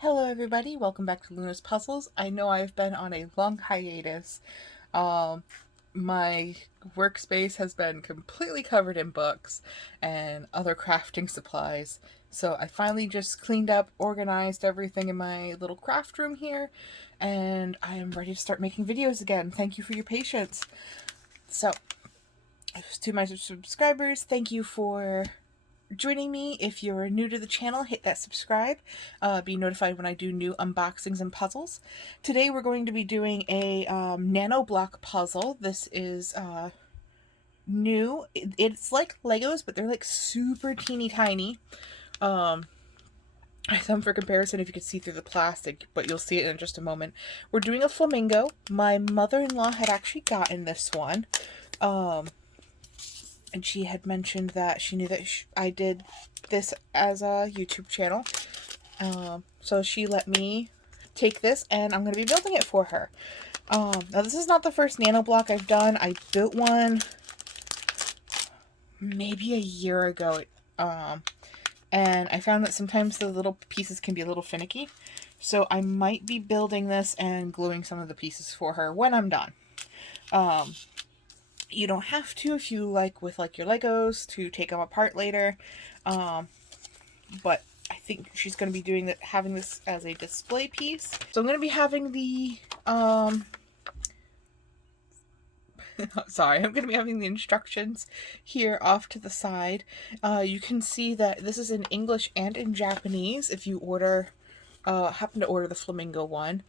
Hello everybody, welcome back to Luna's Puzzles. I know I've been on a long hiatus. Um, my workspace has been completely covered in books and other crafting supplies. So I finally just cleaned up, organized everything in my little craft room here, and I am ready to start making videos again. Thank you for your patience. So, to my subscribers, thank you for joining me. If you're new to the channel, hit that subscribe, be notified when I do new unboxings and puzzles. Today we're going to be doing a Nanoblock puzzle. This is new. It's like Legos, but they're like super teeny tiny. Some for comparison if you could see through the plastic, but you'll see it in just a moment. We're doing a flamingo. My mother-in-law had actually gotten this one. And she had mentioned that she knew that I did this as a YouTube channel. So she let me take this, and I'm going to be building it for her. Now this is not the first Nanoblock I've done. I built one maybe a year ago. And I found that sometimes the little pieces can be a little finicky. So I might be building this and gluing some of the pieces for her when I'm done. You don't have to if you like with like your Legos to take them apart later. But I think she's going to be doing that, having this as a display piece. So I'm going to be having the sorry, I'm going to be having the instructions here off to the side. You can see that this is in English and in Japanese if you order, happen to order the flamingo one.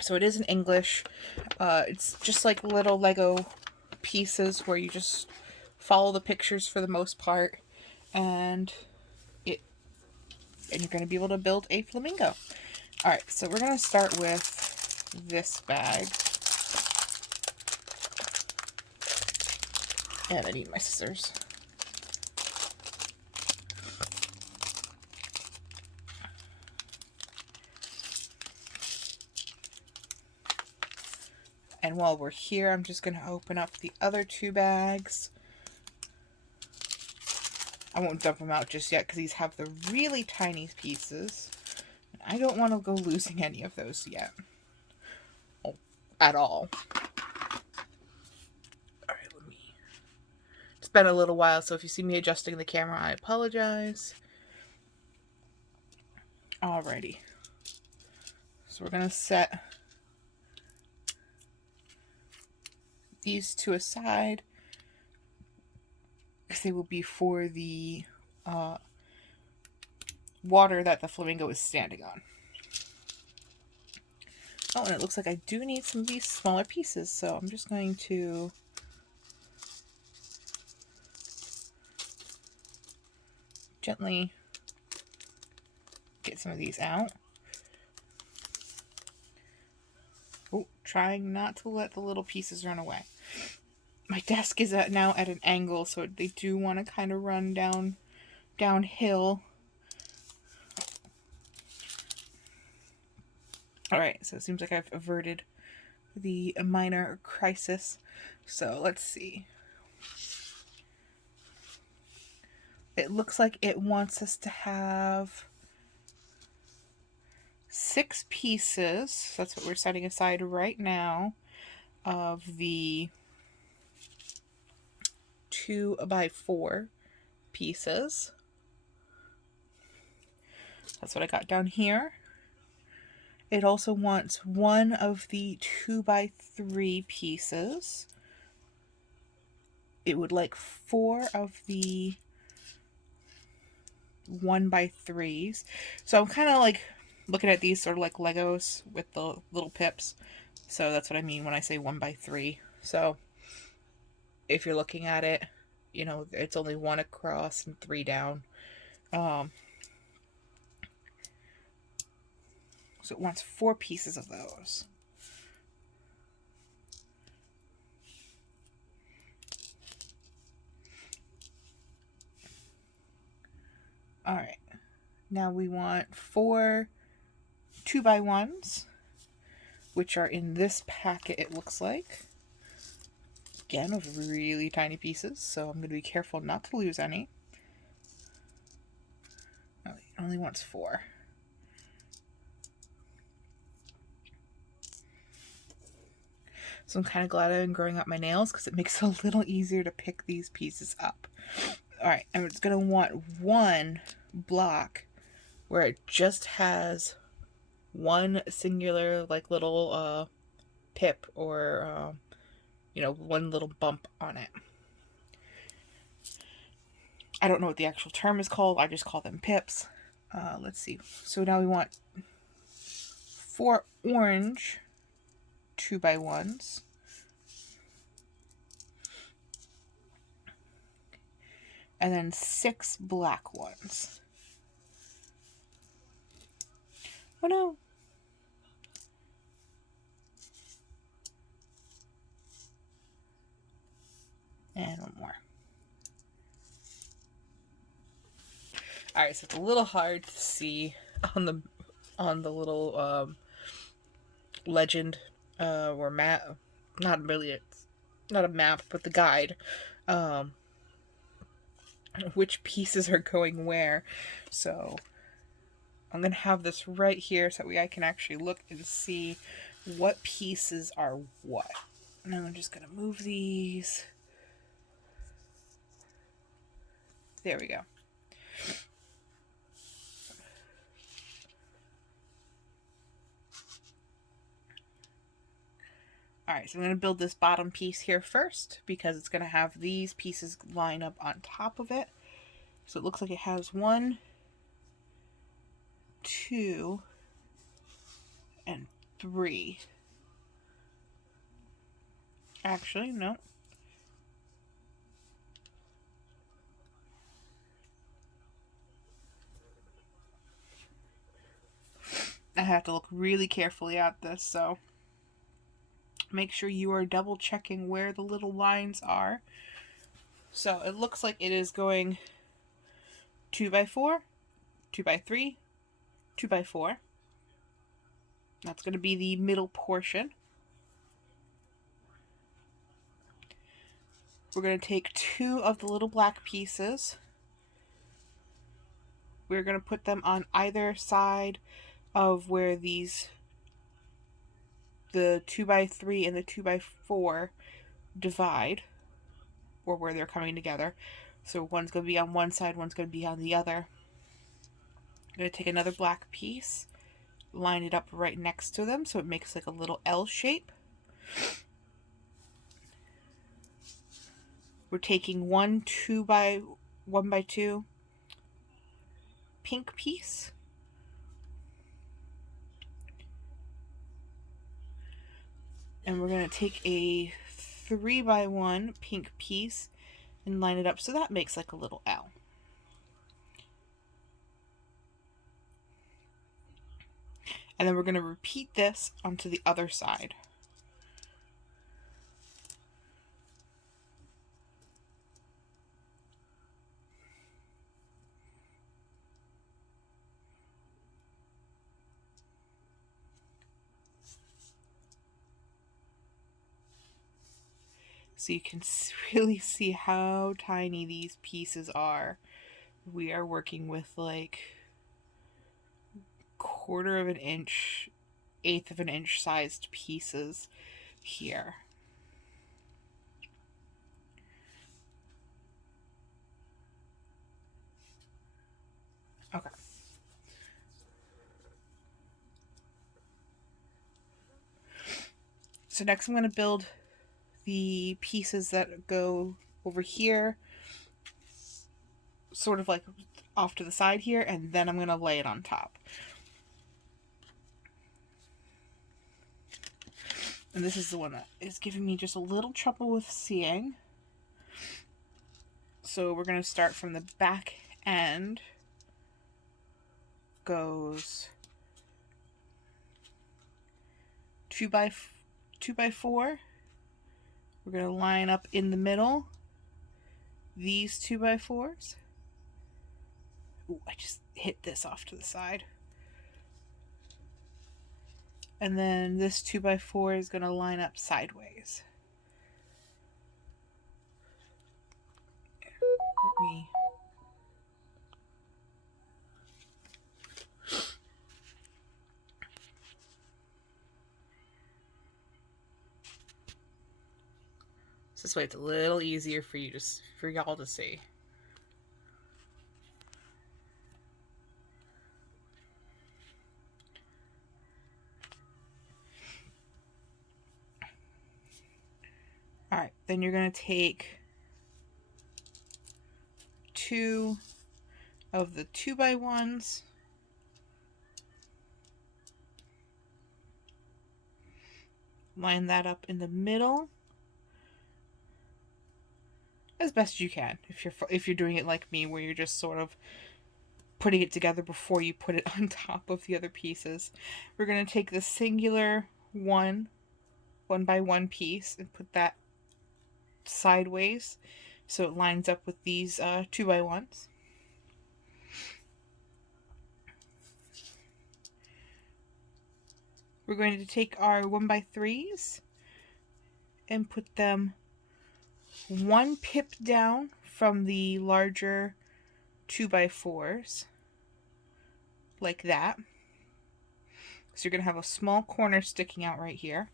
So it is in English. It's just like little Lego pieces where you just follow the pictures for the most part, and you're going to be able to build a flamingo. Alright, so we're going to start with this bag. And I need my scissors. And while we're here, I'm just going to open up the other two bags. I won't dump them out just yet because these have the really tiny pieces. I don't want to go losing any of those yet. Oh, at all. Alright, it's been a little while, so if you see me adjusting the camera, I apologize. Alrighty. So we're going to set these two aside, because they will be for the water that the flamingo is standing on. Oh, and it looks like I do need some of these smaller pieces, so I'm just going to gently get some of these out. Oh, trying not to let the little pieces run away. My desk is now at an angle, so they do want to kind of run downhill. Alright, so it seems like I've averted the minor crisis. So let's see. It looks like it wants us to have 6 pieces. That's what we're setting aside right now of the 2x4 pieces. That's what I got down here. It also wants 1 of the 2x3 pieces. It would like 4 of the 1x3s. So I'm kind of like looking at these sort of like Legos with the little pips. So that's what I mean when I say 1x3. So if you're looking at it, you know, it's only 1 across and 3 down. So it wants 4 pieces of those. Alright. Now we want 4 2x1s, which are in this packet, it looks like. Again, of really tiny pieces, so I'm going to be careful not to lose any. Only wants 4. So I'm kind of glad I've been growing out my nails because it makes it a little easier to pick these pieces up. Alright, I'm just going to want one block where it just has one singular like little pip or you know, one little bump on it. I don't know what the actual term is called. I just call them pips. Let's see. So now we want 4 orange 2x1s. And then 6 black ones. Oh no. And one more. Alright, so it's a little hard to see on the little legend or map. Not really, it's not a map, but the guide. Which pieces are going where. So I'm going to have this right here so that I can actually look and see what pieces are what. And I'm just going to move these. There we go. Alright, so I'm going to build this bottom piece here first because it's going to have these pieces line up on top of it. So it looks like it has 1, 2, and 3. Actually, no. I have to look really carefully at this, so make sure you are double checking where the little lines are. So it looks like it is going 2x4, 2x3, 2x4. That's going to be the middle portion. We're going to take 2 of the little black pieces. We're going to put them on either side of where the 2x3 and the 2x4 divide, or where they're coming together. So one's going to be on one side, one's going to be on the other. I'm going to take another black piece, line it up right next to them so it makes like a little L shape. We're taking 1 1x2 pink piece. And we're going to take a 3x1 pink piece and line it up so that makes like a little L. And then we're going to repeat this onto the other side. So you can really see how tiny these pieces are. We are working with like 1/4 of an inch, 1/8 of an inch sized pieces here. Okay. So next I'm going to build the pieces that go over here, sort of like off to the side here, and then I'm going to lay it on top. And this is the one that is giving me just a little trouble with seeing. So we're going to start from the back end. Goes 2x4. We're going to line up in the middle these 2x4s. Ooh, I just hit this off to the side. And then this 2x4 is going to line up sideways. Let me... This way it's a little easier for you for y'all to see. All right, then you're going to take 2 of the 2x1s, line that up in the middle as best you can. If you're doing it like me, where you're just sort of putting it together before you put it on top of the other pieces, we're going to take the singular 1x1 piece and put that sideways so it lines up with these 2x1s. We're going to take our 1x3s and put them 1 pip down from the larger 2x4s, like that. So you're going to have a small corner sticking out right here.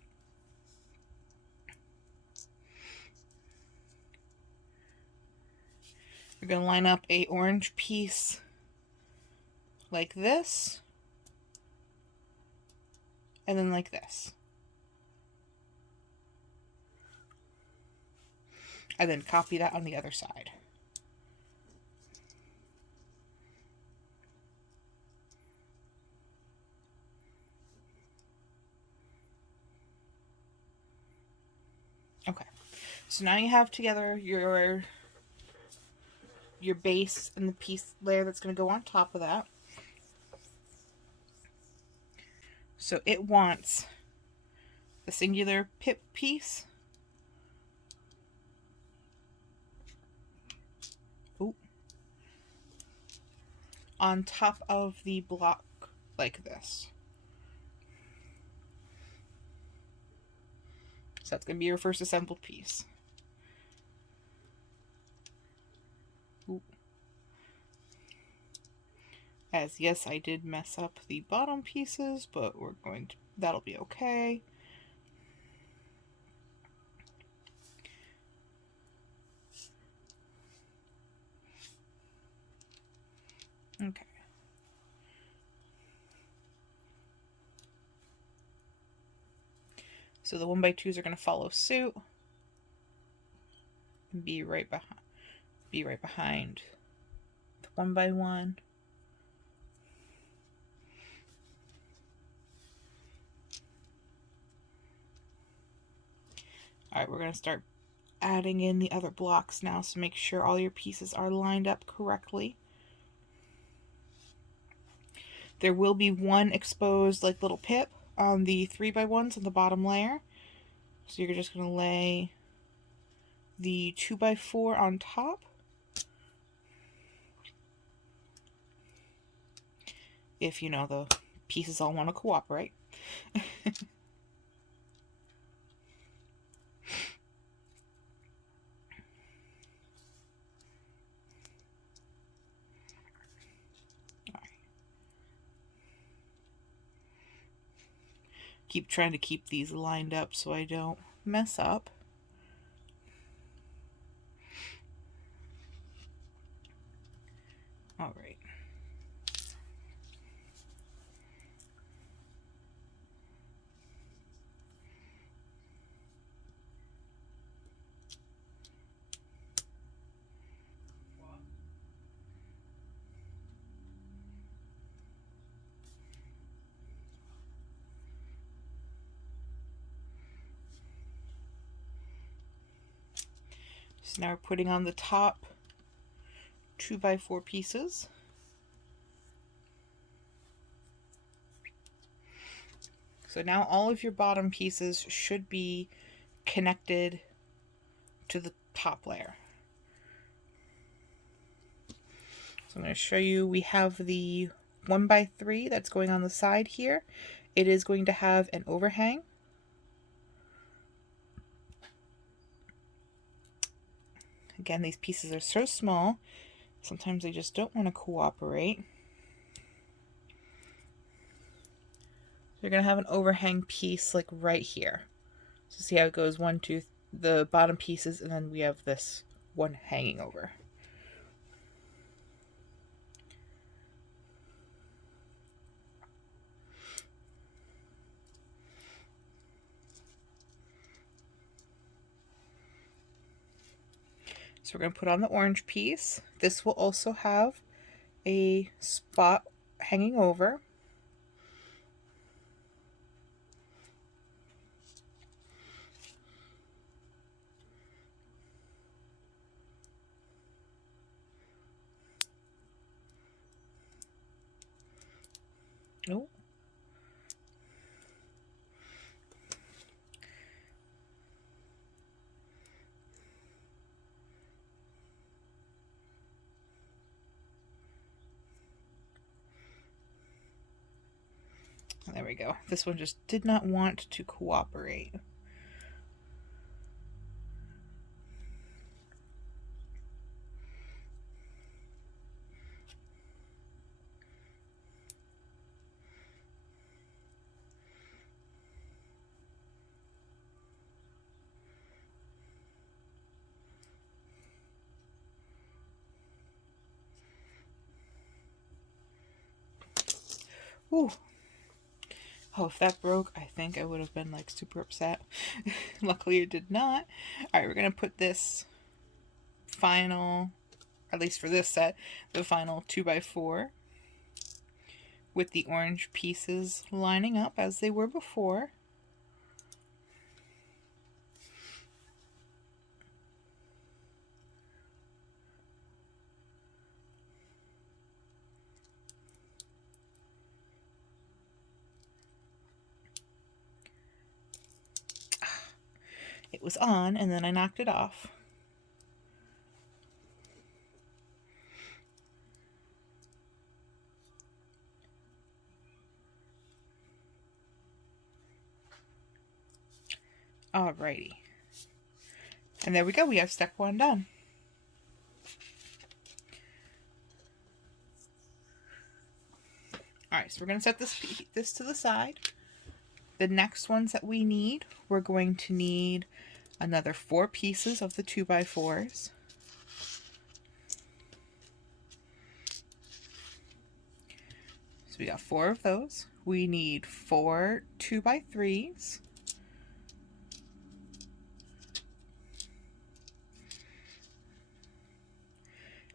We're going to line up a orange piece like this, and then like this. And then copy that on the other side. Okay, so now you have together your base and the piece layer that's going to go on top of that. So it wants the singular pip piece. Ooh. On top of the block like this. So that's going to be your first assembled piece. Ooh. As yes, I did mess up the bottom pieces, but that'll be okay. Okay. So the 1x2s are going to follow suit and be right behind the 1x1. All right, we're going to start adding in the other blocks now, so make sure all your pieces are lined up correctly. There will be one exposed like little pip on the 3x1s on the bottom layer. So you're just going to lay the 2x4 on top. If you know the pieces all want to cooperate. Keep trying to keep these lined up so I don't mess up. All right. So now we're putting on the top 2x4 pieces. So now all of your bottom pieces should be connected to the top layer. So I'm going to show you, we have the 1x3 that's going on the side here. It is going to have an overhang. Again, these pieces are so small, sometimes they just don't want to cooperate. You're going to have an overhang piece like right here. So see how it goes 1, 2, the bottom pieces, and then we have this one hanging over. So we're going to put on the orange piece. This will also have a spot hanging over. Oh. There we go. This one just did not want to cooperate. Ooh. Oh, if that broke, I think I would have been like super upset. Luckily it did not. Alright, we're going to put this final, at least for this set, the final 2x4 with the orange pieces lining up as they were before. It was on, and then I knocked it off. Alrighty. And there we go, we have step one done. Alright, so we're going to set this to the side. The next ones that we need, we're going to need another 4 pieces of the 2x4s. So we got 4 of those. We need 4 2x3s.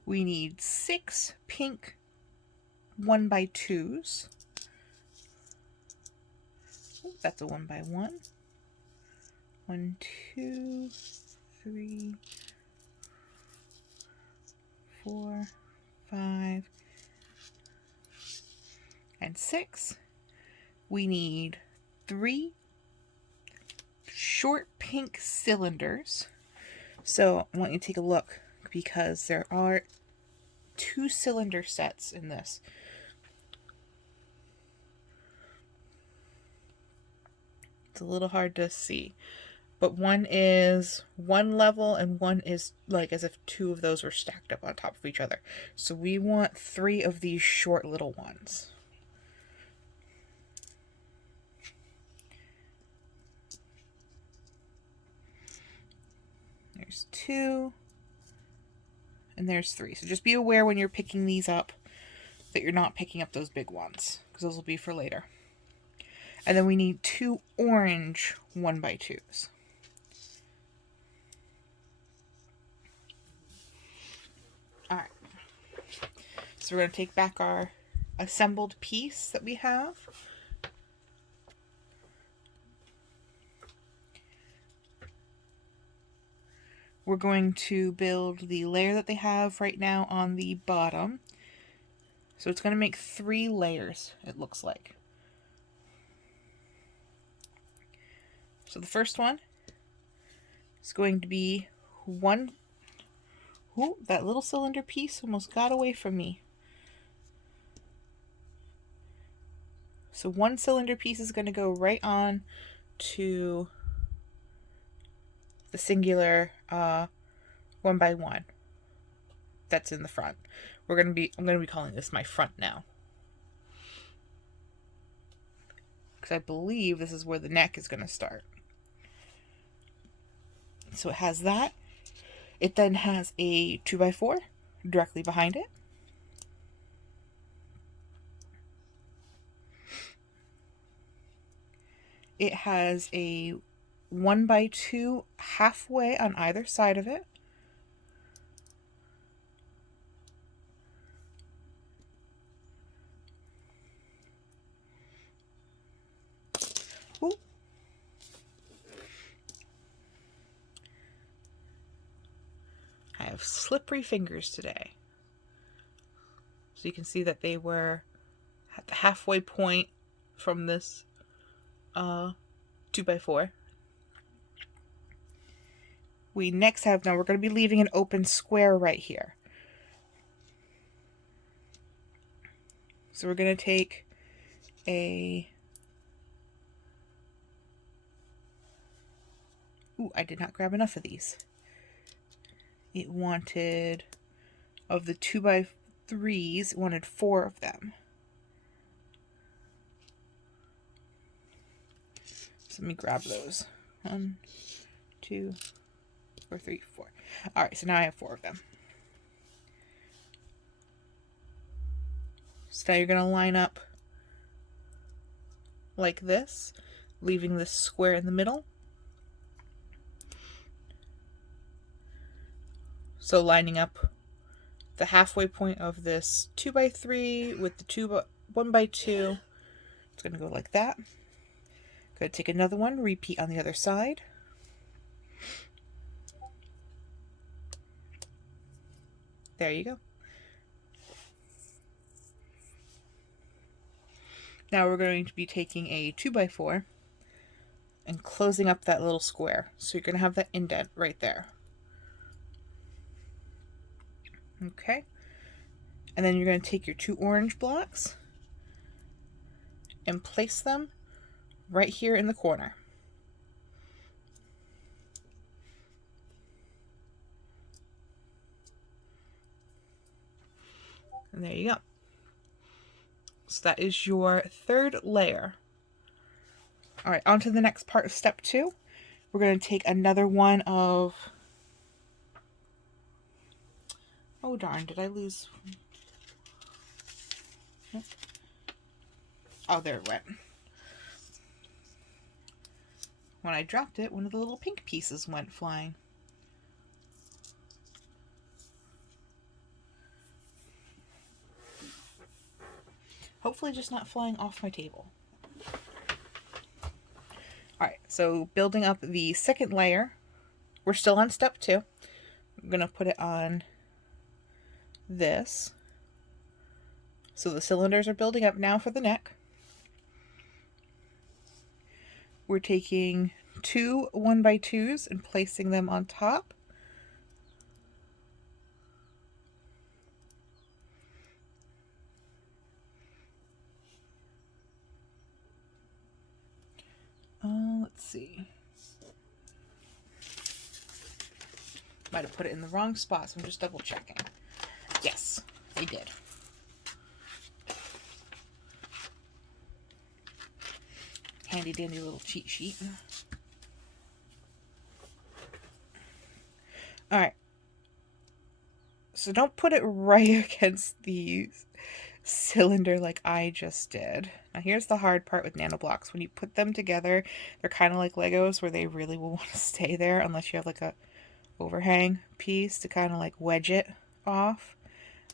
We need 6 pink 1x2s. That's a 1x1. 1, 2, 3, 4, 5, and 6. We need 3 short pink cylinders. So I want you to take a look, because there are 2 cylinder sets in this. It's a little hard to see, but one is one level and one is like as if 2 of those were stacked up on top of each other. So we want 3 of these short little ones. There's 2, and there's 3. So just be aware when you're picking these up that you're not picking up those big ones, because those will be for later. And then we need 2 orange 1x2s. Alright. So we're going to take back our assembled piece that we have. We're going to build the layer that they have right now on the bottom. So it's going to make 3 layers, it looks like. So the first one is going to be one. Ooh, that little cylinder piece almost got away from me. So 1 cylinder piece is going to go right on to the singular 1x1 that's in the front. I'm going to be calling this my front now, because I believe this is where the neck is going to start. So it has that. It then has a 2x4 directly behind it. It has a 1x2 halfway on either side of it. Ooh. I have slippery fingers today. So you can see that they were at the halfway point from this 2x4. We next have, now we're going to be leaving an open square right here. So we're going to take a, ooh, I did not grab enough of these. It wanted, of the 2x3s, it wanted 4 of them. So let me grab those. 1, 2, 3, 4. Alright, so now I have 4 of them. So now you're going to line up like this, leaving this square in the middle. So lining up the halfway point of this 2x3 with the 1x2. It's going to go like that. Going to take another one, repeat on the other side. There you go. Now we're going to be taking a 2x4 and closing up that little square. So you're going to have that indent right there. Okay. And then you're going to take your 2 orange blocks and place them right here in the corner. And there you go. So that is your 3rd layer. All right, on to the next part of step 2. We're going to take another one of, oh darn, did I lose? Oh, there it went. When I dropped it, one of the little pink pieces went flying. Hopefully just not flying off my table. Alright, so building up the 2nd layer. We're still on step 2. I'm going to put it on this. So the cylinders are building up now for the neck. We're taking 2 1x2s and placing them on top. Let's see. Might have put it in the wrong spot, so I'm just double checking. Yes, I did. Handy dandy little cheat sheet. Alright. So don't put it right against the cylinder like I just did. Now here's the hard part with nanoblocks. When you put them together, they're kind of like Legos where they really will want to stay there unless you have like a overhang piece to kind of like wedge it off.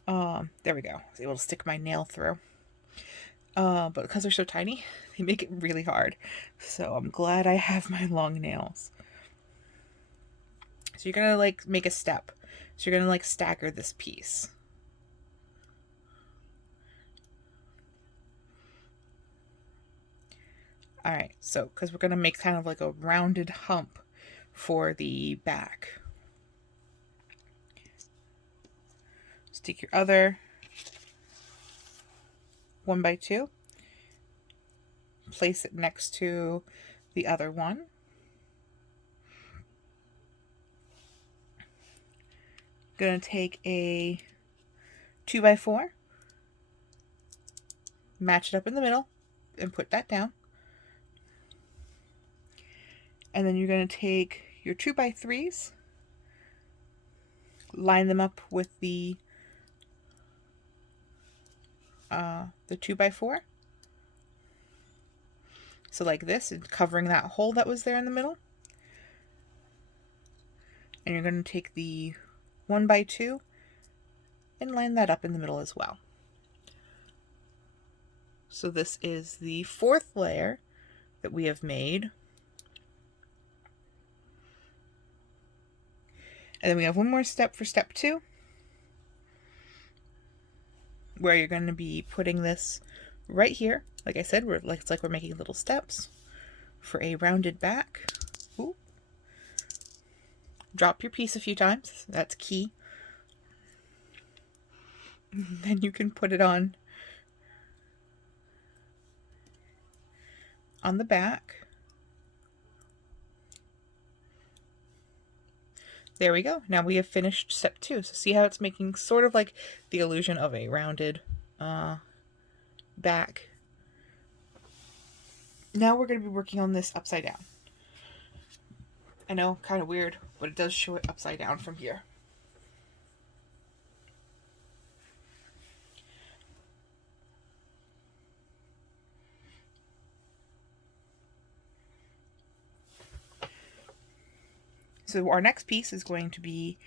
There we go. I was able to stick my nail through. But because they're so tiny, they make it really hard. So I'm glad I have my long nails. So you're going to like make a step. So you're going to like stagger this piece. Alright, so because we're going to make kind of like a rounded hump for the back. So take your other 1x2, place it next to the other one. Going to take a 2x4, match it up in the middle, and put that down. And then you're going to take your 2x3s, line them up with the 2x4. So like this, and covering that hole that was there in the middle. And you're going to take the 1x2 and line that up in the middle as well. So this is the 4th layer that we have made. And then we have one more step for step 2, where you're going to be putting this right here. Like I said, it's like we're making little steps for a rounded back. Ooh. Drop your piece a few times. That's key. Then you can put it on the back. There we go. Now we have finished step 2. So see how it's making sort of like the illusion of a rounded back. Now we're going to be working on this upside down. I know, kind of weird, but it does show it upside down from here. So our next piece is going to be,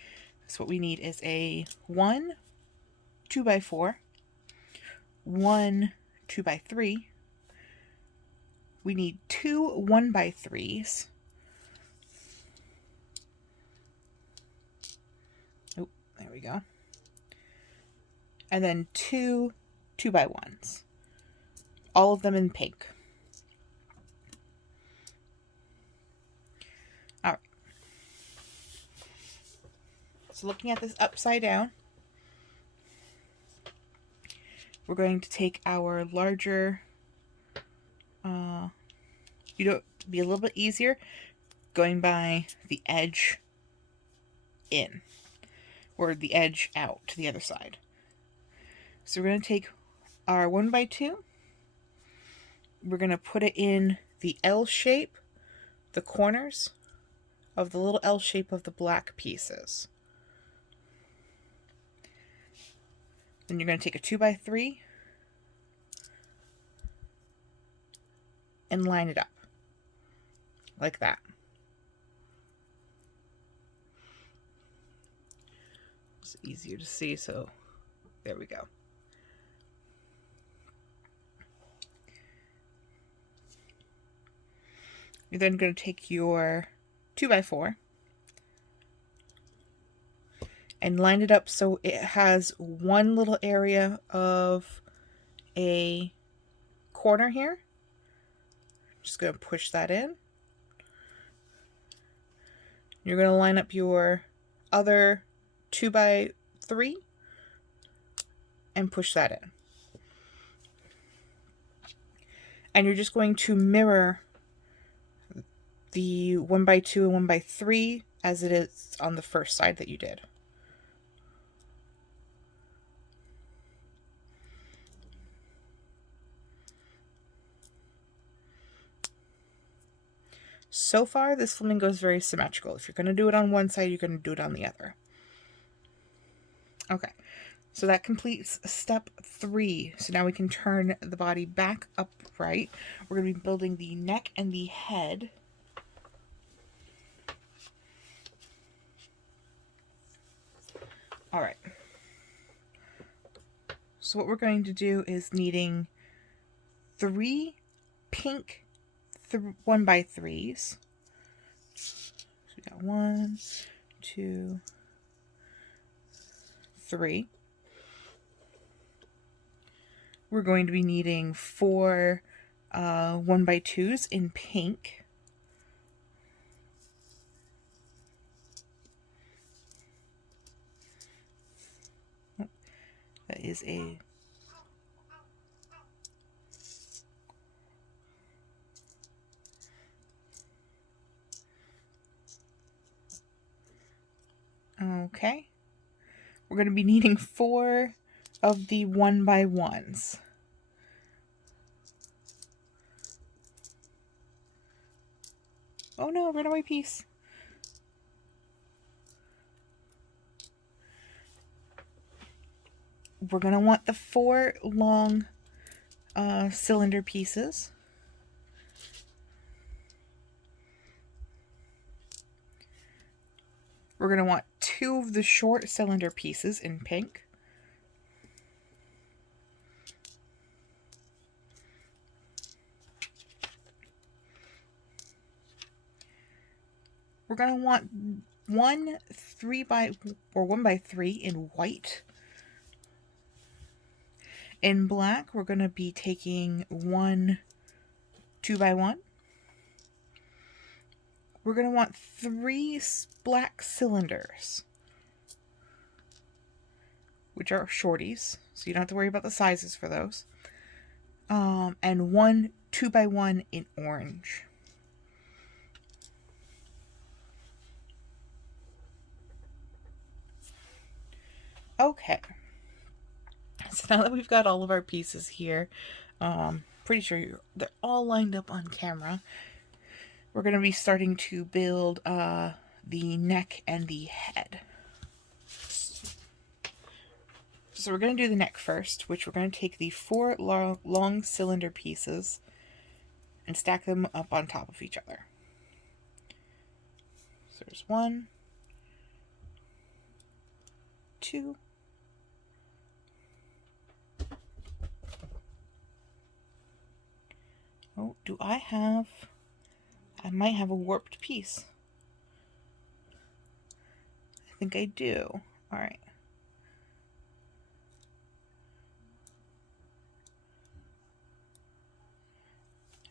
so what we need is a 1 2x4, 1 2x3. We need 2 1x3s. Oh, there we go. And then 2 2x1s. All of them in pink. So looking at this upside down, we're going to take our larger, be a little bit easier going by the edge in, or the edge out to the other side. So we're going to take our 1x2, we're going to put it in the L shape, the corners of the little L shape of the black pieces. Then you're going to take a 2x3 and line it up like that. It's easier to see, so there we go. You're then going to take your 2x4 and line it up so it has one little area of a corner here. Just going to push that in. You're going to line up your other 2x3 and push that in. And you're just going to mirror the 1x2 and 1x3 as it is on the first side that you did. So far, this flamingo is very symmetrical. If you're going to do it on one side, you're going to do it on the other. Okay, so that completes step 3. So now we can turn the body back upright. We're going to be building the neck and the head. All right. So what we're going to do is needing 3 pink 1x3s. So we got 1, 2, 3. We're going to be needing 4 1x2s in pink. Oh, that is a okay. We're going to be needing 4 of the 1x1s. Oh no, runaway piece. we're going to want the 4 long cylinder pieces. We're going to want 2 of the short cylinder pieces in pink. We're going to want 1 by 3 in white. In black, we're going to be taking 1 2 by 1. We're going to want 3 black cylinders, which are shorties, so you don't have to worry about the sizes for those. And 1 2 by 1 in orange. Okay, so now that we've got all of our pieces here, pretty sure they're all lined up on camera, we're going to be starting to build the neck and the head. So we're going to do the neck first, which we're going to take the 4 long cylinder pieces and stack them up on top of each other. So there's 1, 2, oh, do I might have a warped piece. I think I do. All right.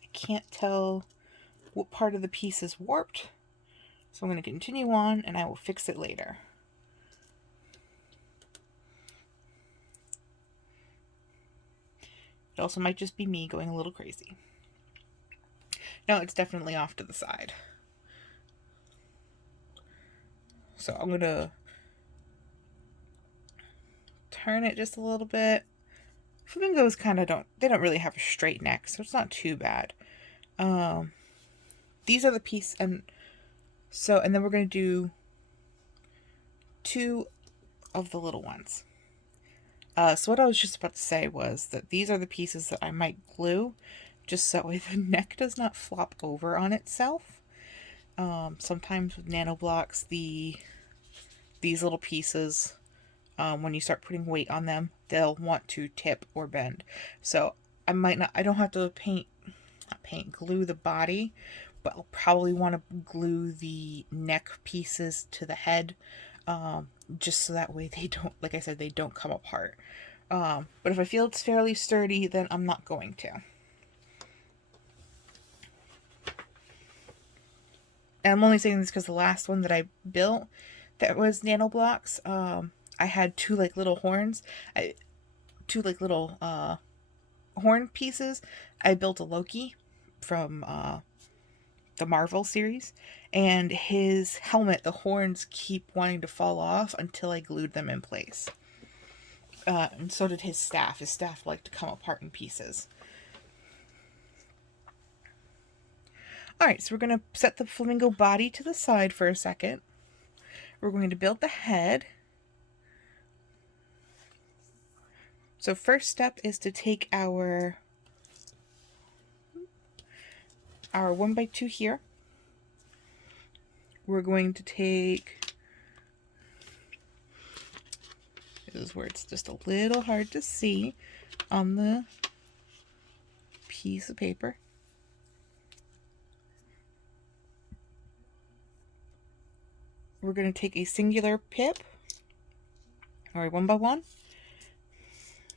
I can't tell what part of the piece is warped, so I'm going to continue on and I will fix it later. It also might just be me going a little crazy. No, it's definitely off to the side. So I'm going to turn it just a little bit. Flamingos they don't really have a straight neck, so it's not too bad. These are the pieces, and then we're going to do 2 of the little ones. So what I was just about to say was that these are the pieces that I might glue, just so the neck does not flop over on itself. Sometimes with nanoblocks, these little pieces, when you start putting weight on them, they'll want to tip or bend. So I don't have to glue the body, but I'll probably want to glue the neck pieces to the head, just so that way they don't, like I said, they don't come apart. But if I feel it's fairly sturdy, then I'm not going to. And I'm only saying this because the last one that I built that was nanoblocks, I had 2 like little horns. 2 like little horn pieces. I built a Loki from the Marvel series, and his helmet, the horns keep wanting to fall off until I glued them in place. And so did his staff. His staff liked to come apart in pieces. Alright, so we're going to set the flamingo body to the side for a second. We're going to build the head. So first step is to take our 1 by 2 here. We're going to take, this is where it's just a little hard to see on the piece of paper. We're going to take a singular pip, or a 1 by 1.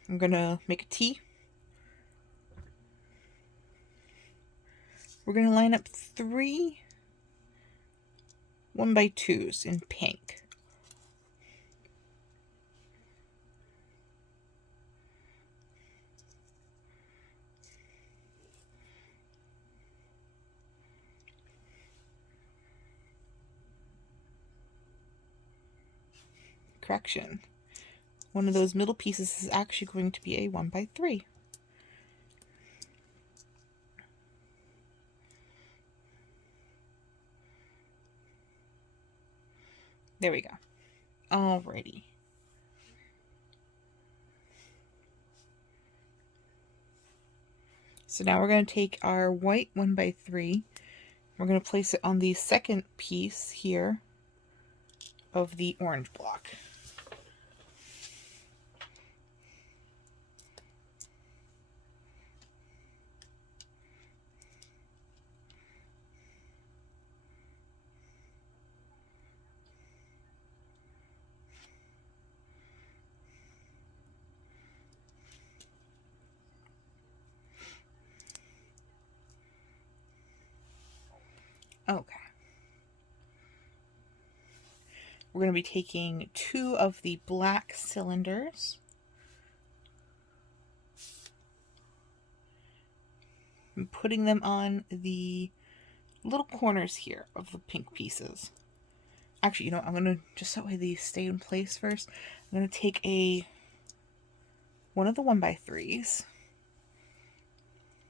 I'm going to make a T. We're going to line up 3 1 by 2s in pink. Correction. One of those middle pieces is actually going to be a 1 by 3. There we go. Alrighty. So now we're going to take our white 1x3. We're going to place it on the second piece here of the orange block. Okay. We're going to be taking 2 of the black cylinders and putting them on the little corners here of the pink pieces. Actually, you know what? I'm going to, just that way these stay in place first, I'm going to take one of the 1x3s.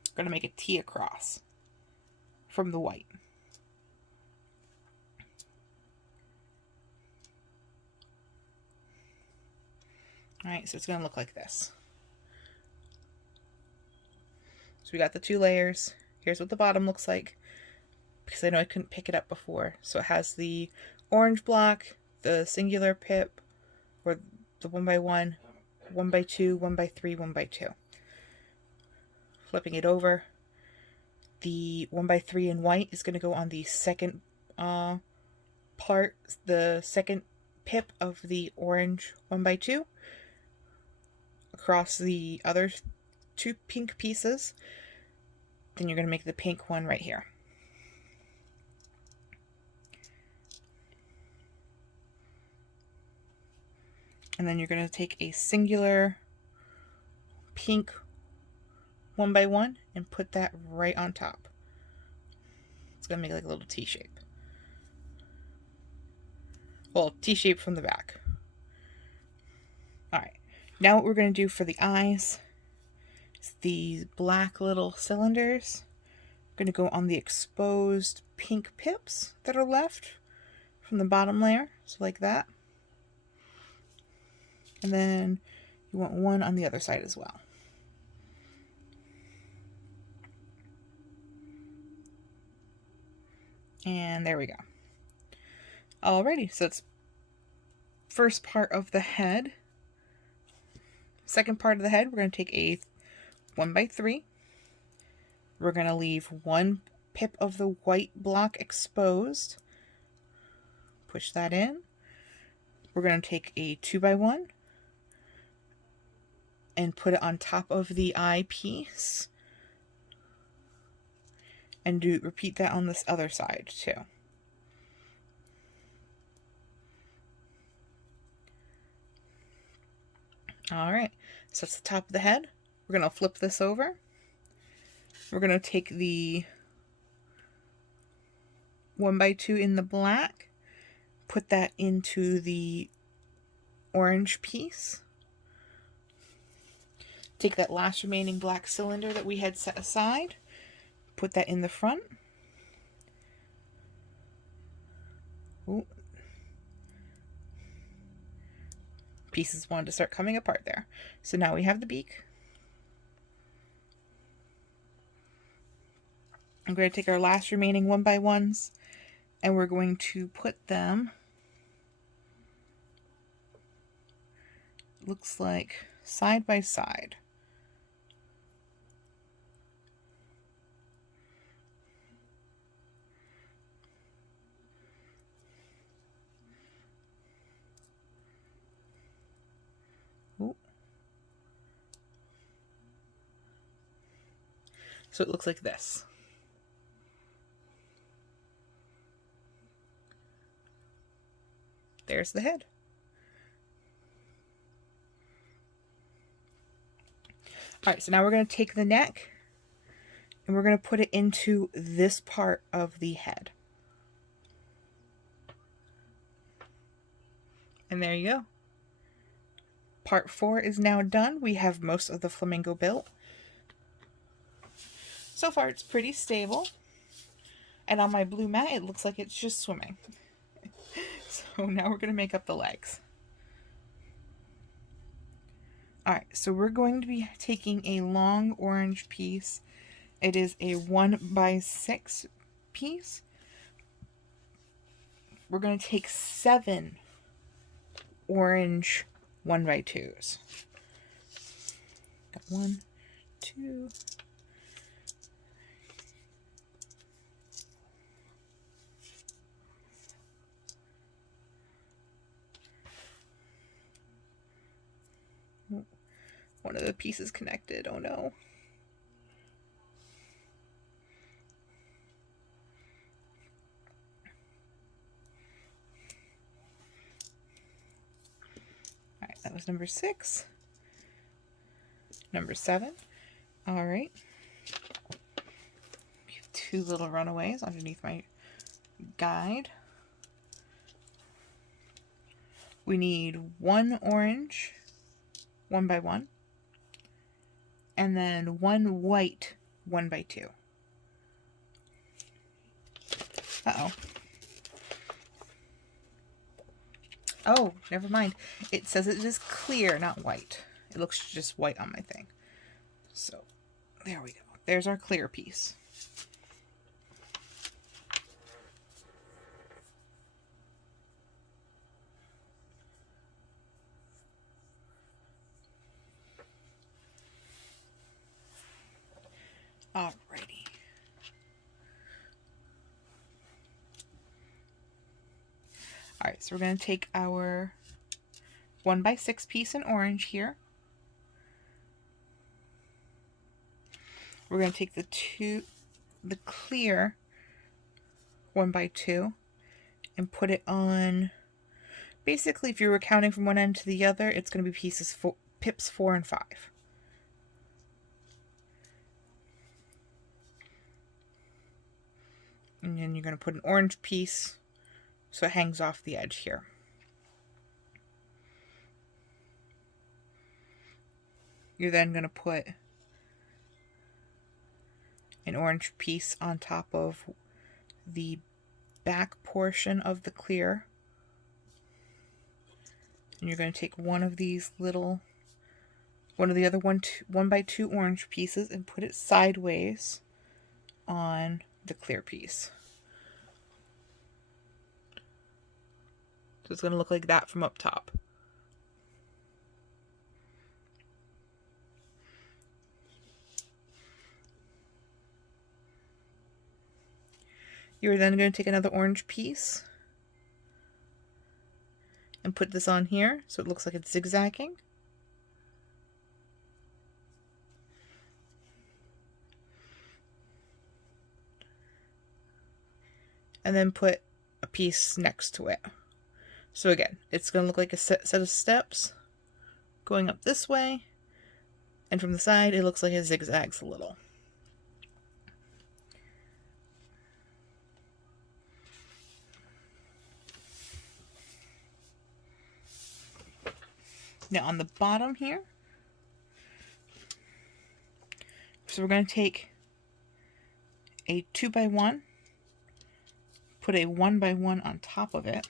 I'm going to make a T across from the white. Alright, so it's going to look like this. So we got the 2 layers. Here's what the bottom looks like, because I know I couldn't pick it up before. So it has the orange block, the singular pip, or the 1x1, 1x2, 1x3, 1x2. Flipping it over, the 1x3 in white is going to go on the second part, the second pip of the orange 1x2, across the other 2 pink pieces. Then you're going to make the pink one right here. And then you're going to take a singular pink 1x1 and put that right on top. It's going to make like a little T shape. Well, T shape from the back. Alright, now what we're going to do for the eyes is these black little cylinders. I'm going to go on the exposed pink pips that are left from the bottom layer, so like that. And then you want one on the other side as well. And there we go. Alrighty, so it's first part of the head. Second part of the head, we're going to take a 1x3. We're going to leave 1 pip of the white block exposed. Push that in. We're going to take a 2x1 and put it on top of the eye piece. And repeat that on this other side too. Alright, so that's the top of the head. We're going to flip this over. We're going to take the 1x2 in the black, put that into the orange piece. Take that last remaining black cylinder that we had set aside, put that in the front. Ooh. Pieces wanted to start coming apart there. So now we have the beak. I'm going to take our last remaining 1x1s and we're going to put them, looks like, side by side. Ooh. So it looks like this. There's the head. Alright, so now we're going to take the neck and we're going to put it into this part of the head. And there you go. Part 4 is now done. We have most of the flamingo built. So far it's pretty stable. And on my blue mat it looks like it's just swimming. So now we're going to make up the legs. Alright, so we're going to be taking a long orange piece It is a 1x6 piece. We're going to take 7 orange 1x2s. Got 1, 2. One of the pieces connected. Oh no. Alright, that was number 6. Number 7. Alright. We have 2 little runaways underneath my guide. We need 1 orange 1x1 and then 1 white 1x2. Uh-oh. Oh, never mind. It says it is clear, not white. It looks just white on my thing. So, there we go. There's our clear piece. Alrighty. Alright, so we're going to take our 1x6 piece in orange here. We're going to take the clear 1x2 and put it on. Basically, if you were counting from one end to the other, it's going to be pips 4 and 5. And then you're going to put an orange piece so it hangs off the edge here. You're then going to put an orange piece on top of the back portion of the clear. And you're going to take one of the other 1x2 orange pieces and put it sideways on the clear piece. So it's going to look like that from up top. You're then going to take another orange piece and put this on here so it looks like it's zigzagging. And then put a piece next to it. So again, it's going to look like a set of steps going up this way, and from the side it looks like it zigzags a little. Now on the bottom here, so we're going to take a 2x1, put a 1x1 on top of it,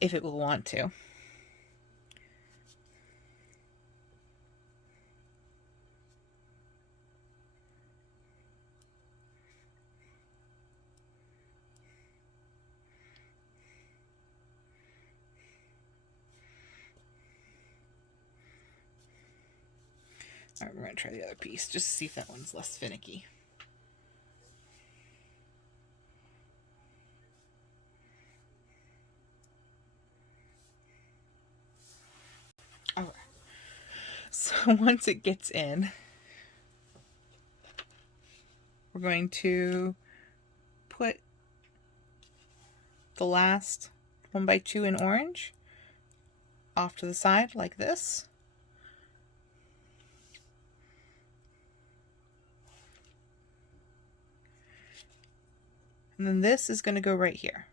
if it will want to. Alright, we're going to try the other piece, just to see if that one's less finicky. Alright, so once it gets in, we're going to put the last 1x2 in orange off to the side like this. And then this is going to go right here.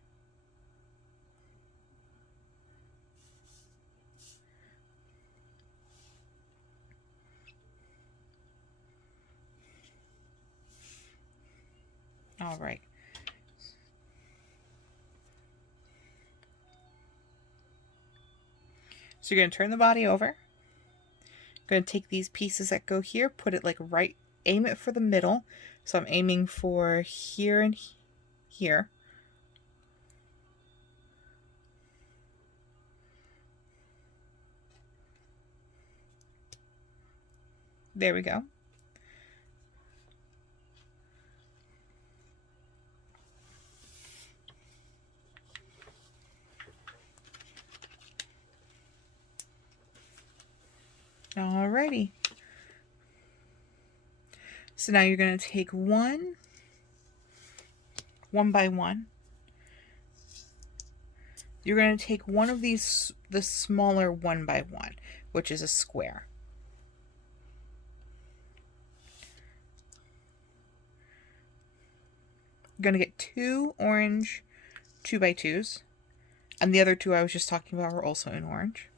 All right. So you're going to turn the body over. Going to take these pieces that go here, put it like right, aim it for the middle. So I'm aiming for here and here. There we go. Alrighty. So now you're going to take one by one. You're going to take one of these, the smaller 1 by 1, which is a square. You're going to get 2 orange 2 by 2s, and the other 2 I was just talking about are also in orange.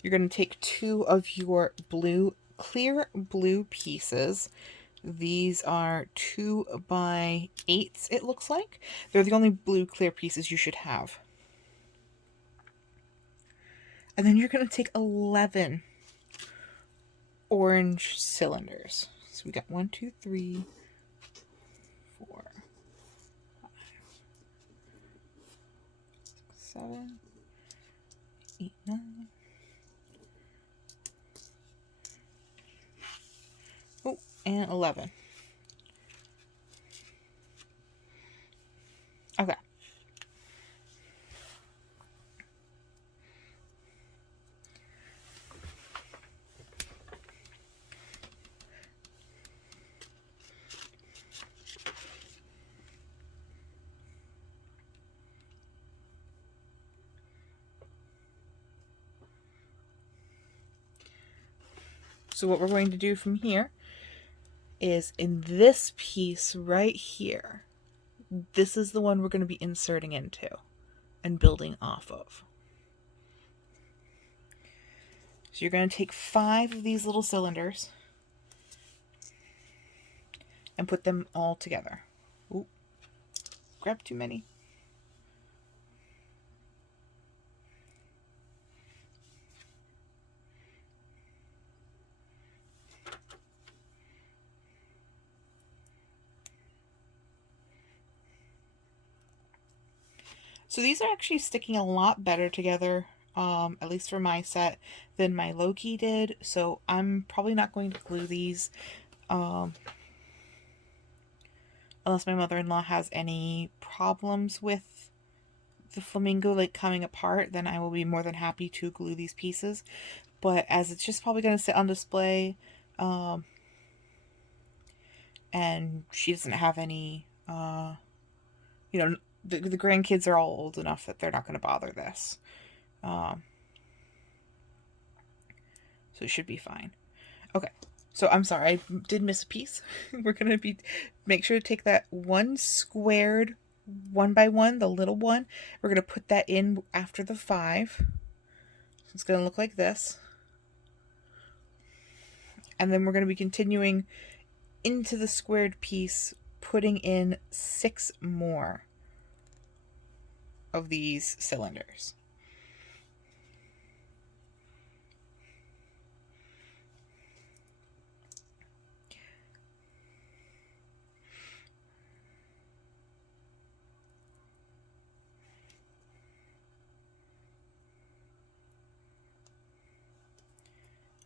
You're going to take 2 of your blue, clear blue pieces. These are 2 by 8s, it looks like. They're the only blue clear pieces you should have. And then you're going to take 11 orange cylinders. So we got 1, 2, 3, 4, 5, 6, 7, 8, 9. Oh, and 11. Okay. So what we're going to do from here is in this piece right here, this is the one we're going to be inserting into and building off of. So you're going to take 5 of these little cylinders and put them all together. Ooh, grab too many. So these are actually sticking a lot better together, at least for my set, than my Loki did. So I'm probably not going to glue these unless my mother-in-law has any problems with the flamingo like coming apart. Then I will be more than happy to glue these pieces. But as it's just probably going to sit on display, and she doesn't have any, you know, the grandkids are all old enough that they're not going to bother this. So it should be fine. Okay, so I'm sorry, I did miss a piece. We're going to make sure to take that one squared 1 by 1, the little one. We're going to put that in after the 5. So it's going to look like this. And then we're going to be continuing into the squared piece, putting in 6 more of these cylinders.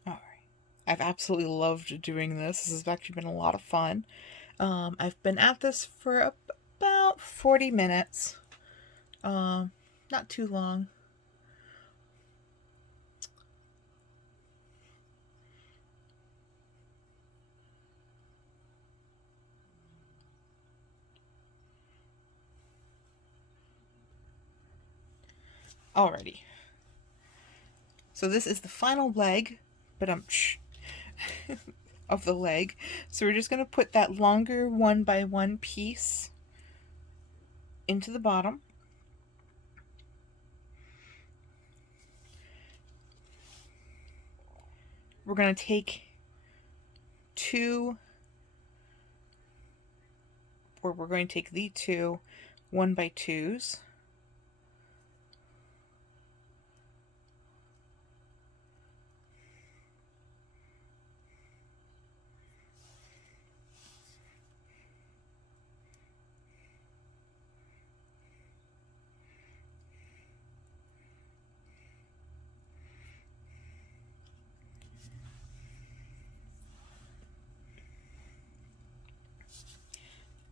All right. I've absolutely loved doing this. This has actually been a lot of fun. I've been at this for about 40 minutes. Not too long. Alrighty. So this is the final leg, but of the leg. So we're just going to put that longer 1 by 1 piece into the bottom. We're going to take 2, or we're going to take the 2 1 by 2s.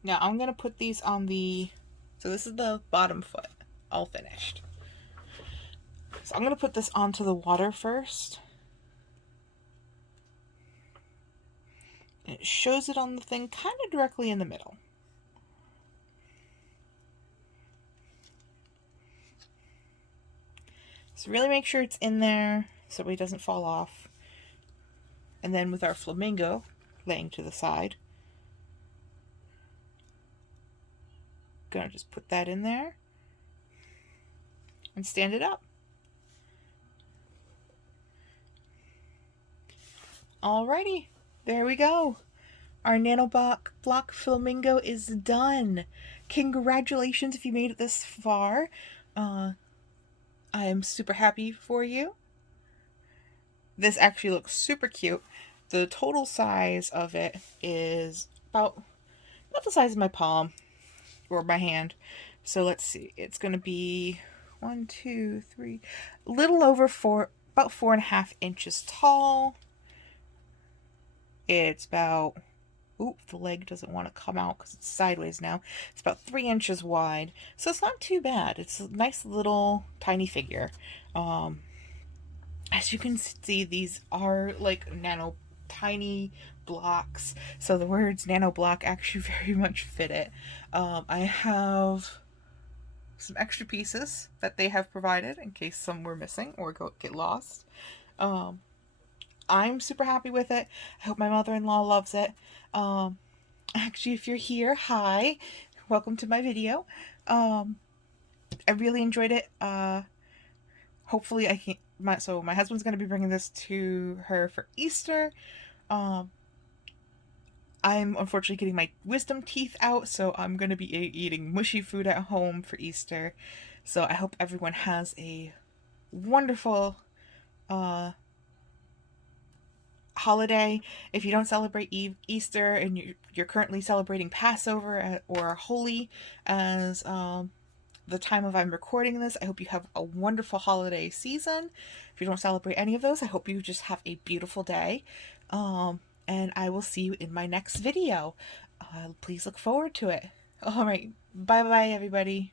Now I'm going to put these on so this is the bottom foot, all finished. So I'm going to put this onto the water first. And it shows it on the thing kind of directly in the middle. So really make sure it's in there so it doesn't fall off. And then with our flamingo laying to the side, gonna just put that in there and stand it up. Alrighty, there we go. Our Nanoblock Flamingo is done. Congratulations if you made it this far. I am super happy for you. This actually looks super cute. The total size of it is about the size of my palm or my hand. So let's see. It's going to be 1, 2, 3, a little over about 4.5 inches tall. It's about, oop, the leg doesn't want to come out because it's sideways now. It's about 3 inches wide. So it's not too bad. It's a nice little tiny figure. As you can see, these are like tiny blocks, so the words nanoblock actually very much fit it. I have some extra pieces that they have provided in case some were missing or get lost. I'm super happy with it. I hope my mother-in-law loves it. Actually, if you're here, hi, welcome to my video. I really enjoyed it. Hopefully I can, so my husband's going to be bringing this to her for Easter. I'm unfortunately getting my wisdom teeth out, so I'm going to be eating mushy food at home for Easter. So I hope everyone has a wonderful holiday. If you don't celebrate Easter and you're currently celebrating Passover or Holy as the time of I'm recording this, I hope you have a wonderful holiday season. If you don't celebrate any of those, I hope you just have a beautiful day. And I will see you in my next video. Please look forward to it. All right. Bye-bye, everybody.